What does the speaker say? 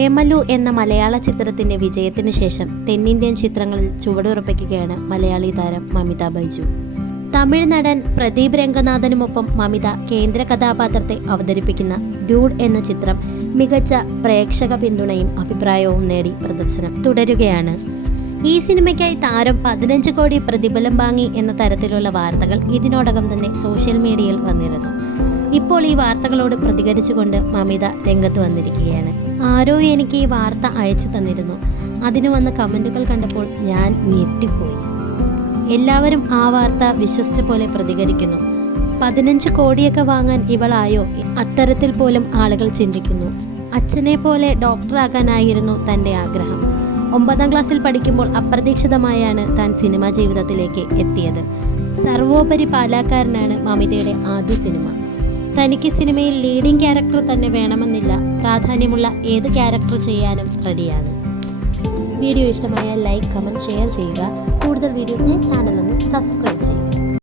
എന്ന മലയാള ചിത്രത്തിന്റെ വിജയത്തിന് ശേഷം തെന്നിന്ത്യൻ ചിത്രങ്ങളിൽ ചുവടുറപ്പിക്കുകയാണ് മലയാളി താരം മമിത ബൈജു. തമിഴ് നടൻ പ്രദീപ് രംഗനാഥനുമൊപ്പം മമിത കേന്ദ്ര കഥാപാത്രത്തെ അവതരിപ്പിക്കുന്ന ഡ്യൂഡ് എന്ന ചിത്രം മികച്ച പ്രേക്ഷക പിന്തുണയും അഭിപ്രായവും നേടി പ്രദർശനം തുടരുകയാണ്. ഈ സിനിമയ്ക്കായി താരം പതിനഞ്ച് കോടി പ്രതിഫലം വാങ്ങി എന്ന തരത്തിലുള്ള വാർത്തകൾ ഇതിനോടകം തന്നെ സോഷ്യൽ മീഡിയയിൽ വന്നിരുന്നു. ഇപ്പോൾ ഈ വാർത്തകളോട് പ്രതികരിച്ചുകൊണ്ട് മമിത രംഗത്ത് വന്നിരിക്കുകയാണ്. ആരോ എനിക്ക് ഈ വാർത്ത അയച്ചു തന്നിരുന്നു. അതിന് വന്ന കമന്റുകൾ കണ്ടപ്പോൾ ഞാൻ ഞെട്ടിപ്പോയി. എല്ലാവരും ആ വാർത്ത വിശ്വസിച്ച പോലെ പ്രതികരിക്കുന്നു. പതിനഞ്ച് കോടിയൊക്കെ വാങ്ങാൻ ഇവളായോ? അത്തരത്തിൽ പോലും ആളുകൾ ചിന്തിക്കുന്നു. അച്ഛനെ പോലെ ഡോക്ടറാകാനായിരുന്നു തന്റെ ആഗ്രഹം. ഒമ്പതാം ക്ലാസ്സിൽ പഠിക്കുമ്പോൾ അപ്രതീക്ഷിതമായാണ് താൻ സിനിമാ ജീവിതത്തിലേക്ക് എത്തിയത്. സർവോപരി പാലാക്കാരനാണ് മമിതയുടെ ആദ്യ സിനിമ. തനിക്ക് സിനിമയിൽ ലീഡിംഗ് ക്യാരക്ടർ തന്നെ വേണമെന്നില്ല. പ്രാധാന്യമുള്ള ഏത് ക്യാരക്ടർ ചെയ്യാനും റെഡിയാണ് വീഡിയോ ഇഷ്ടമായാൽ ലൈക്ക് കമന്റ് ഷെയർ ചെയ്യുക. കൂടുതൽ വീഡിയോസ് ഞാൻ ചാനലൊന്ന് സബ്സ്ക്രൈബ് ചെയ്യുക.